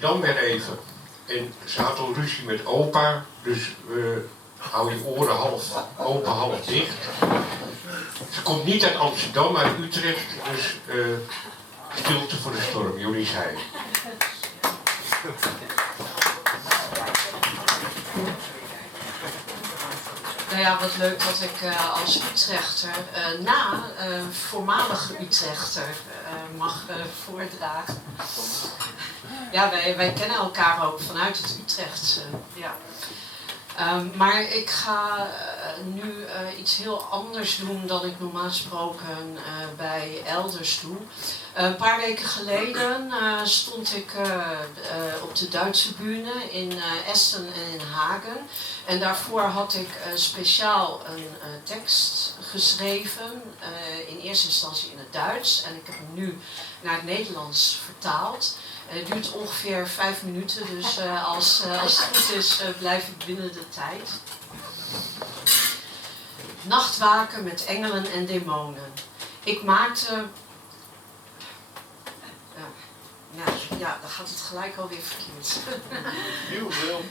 Dan weer even. En ze had al ruzie met opa, dus hou je oren half open, half dicht. Ze komt niet uit Amsterdam, uit Utrecht, dus stilte voor de storm, jullie zei. Nou ja, wat leuk dat ik als Utrechter, voormalige Utrechter, mag voordragen. Ja, wij kennen elkaar ook vanuit het Utrechtse. Ja. Maar ik ga nu iets heel anders doen dan ik normaal gesproken bij elders doe. Een paar weken geleden stond ik op de Duitse bühne in Essen en in Hagen. En daarvoor had ik speciaal een tekst geschreven, in eerste instantie in het Duits. En ik heb hem nu naar het Nederlands vertaald. Het duurt ongeveer 5 minuten, dus als het goed is blijf ik binnen de tijd. Nachtwaken met engelen en demonen. Ik maakte... Ja, dan gaat het gelijk alweer verkeerd. Heel veel.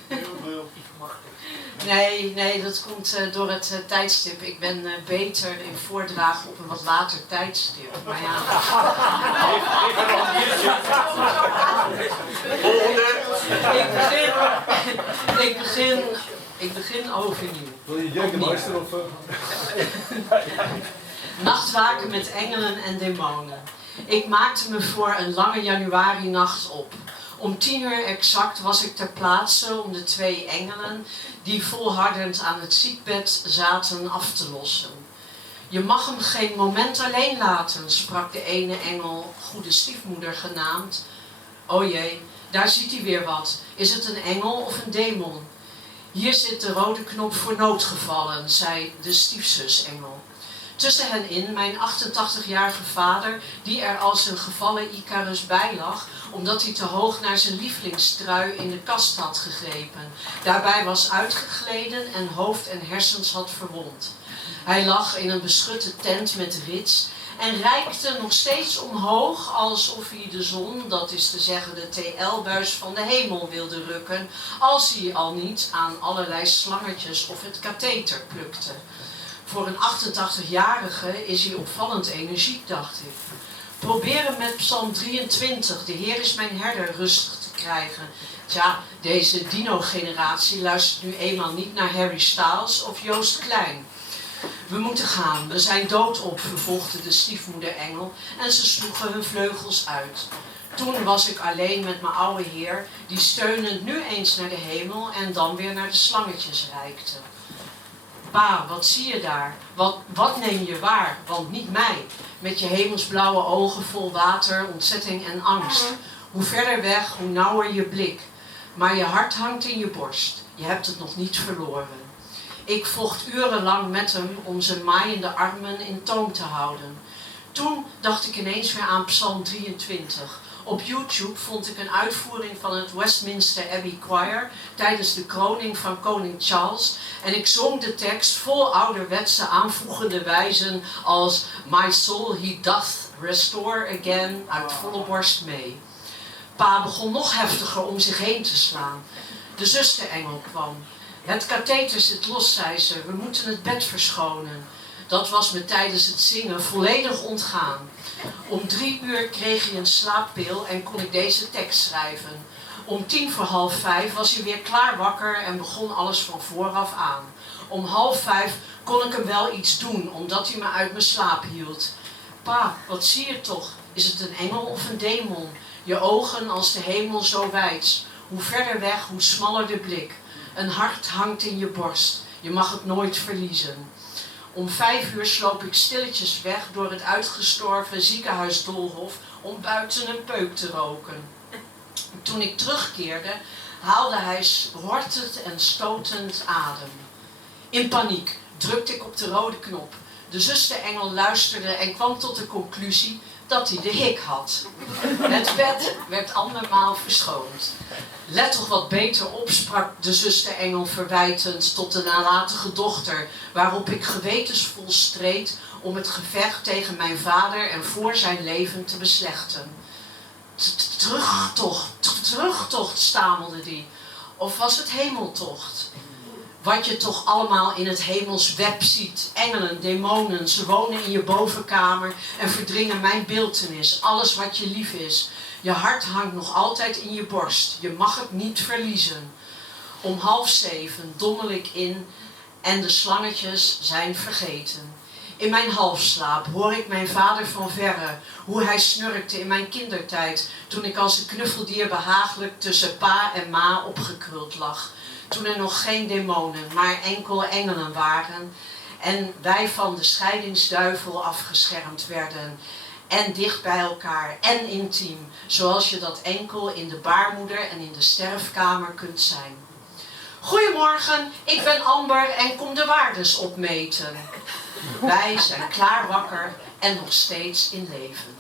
Nee, dat komt door het tijdstip. Ik ben beter in voordragen op een wat later tijdstip. Maar ja... Ik begin overnieuw. Wil je Jägermeister of... Nachtwaken met engelen en demonen. Ik maakte me voor een lange januari-nacht op. Om 10:00 exact was ik ter plaatse om de 2 engelen die volhardend aan het ziekbed zaten af te lossen. Je mag hem geen moment alleen laten, sprak de ene engel, goede stiefmoeder genaamd. O jee, daar ziet hij weer wat. Is het een engel of een demon? Hier zit de rode knop voor noodgevallen, zei de stiefzusengel. Tussen hen in mijn 88-jarige vader, die er als een gevallen Icarus bij lag, omdat hij te hoog naar zijn lievelingstrui in de kast had gegrepen. Daarbij was uitgegleden en hoofd en hersens had verwond. Hij lag in een beschutte tent met rits en reikte nog steeds omhoog alsof hij de zon, dat is te zeggen de TL-buis van de hemel, wilde rukken, als hij al niet aan allerlei slangetjes of het katheter plukte. Voor een 88-jarige is hij opvallend energiek, dacht ik. Probeer hem met Psalm 23, de Heer is mijn herder, rustig te krijgen. Tja, deze dino-generatie luistert nu eenmaal niet naar Harry Styles of Joost Klein. We moeten gaan, we zijn doodop, vervolgde de stiefmoeder-engel en ze sloegen hun vleugels uit. Toen was ik alleen met mijn oude heer, die steunend nu eens naar de hemel en dan weer naar de slangetjes reikte. Pa, wat zie je daar? Wat neem je waar? Want niet mij. Met je hemelsblauwe ogen vol water, ontzetting en angst. Hoe verder weg, hoe nauwer je blik. Maar je hart hangt in je borst. Je hebt het nog niet verloren. Ik vocht urenlang met hem om zijn maaiende armen in toom te houden. Toen dacht ik ineens weer aan Psalm 23. Op YouTube vond ik een uitvoering van het Westminster Abbey Choir tijdens de kroning van koning Charles en ik zong de tekst vol ouderwetse aanvoegende wijzen als My soul he doth restore again uit volle borst mee. Pa begon nog heftiger om zich heen te slaan. De zusterengel kwam. Het katheter zit los, zei ze, we moeten het bed verschonen. Dat was me tijdens het zingen volledig ontgaan. Om 3:00 kreeg hij een slaappil en kon ik deze tekst schrijven. Om 5:10 was hij weer klaar wakker en begon alles van vooraf aan. Om 4:30 kon ik hem wel iets doen, omdat hij me uit mijn slaap hield. Pa, wat zie je toch? Is het een engel of een demon? Je ogen als de hemel zo wijd. Hoe verder weg, hoe smaller de blik. Een hart hangt in je borst. Je mag het nooit verliezen. Om 5:00 sloop ik stilletjes weg door het uitgestorven ziekenhuisdoolhof om buiten een peuk te roken. Toen ik terugkeerde, haalde hij hortend en stotend adem. In paniek drukte ik op de rode knop. De zusterengel luisterde en kwam tot de conclusie dat hij de hik had. Het bed werd andermaal verschoond. Let toch wat beter op, sprak de zusterengel verwijtend tot de nalatige dochter, waarop ik gewetensvol streed om het gevecht tegen mijn vader en voor zijn leven te beslechten. Terugtocht, stamelde die. Of was het hemeltocht? Wat je toch allemaal in het hemels web ziet. Engelen, demonen, ze wonen in je bovenkamer en verdringen mijn beeltenis. Alles wat je lief is. Je hart hangt nog altijd in je borst. Je mag het niet verliezen. Om 6:30 dommel ik in en de slangetjes zijn vergeten. In mijn halfslaap hoor ik mijn vader van verre, hoe hij snurkte in mijn kindertijd, toen ik als een knuffeldier behagelijk tussen pa en ma opgekruld lag. Toen er nog geen demonen, maar enkel engelen waren en wij van de scheidingsduivel afgeschermd werden. En dicht bij elkaar en intiem, zoals je dat enkel in de baarmoeder en in de sterfkamer kunt zijn. Goedemorgen, ik ben Amber en kom de waardes opmeten. Wij zijn klaar wakker en nog steeds in leven.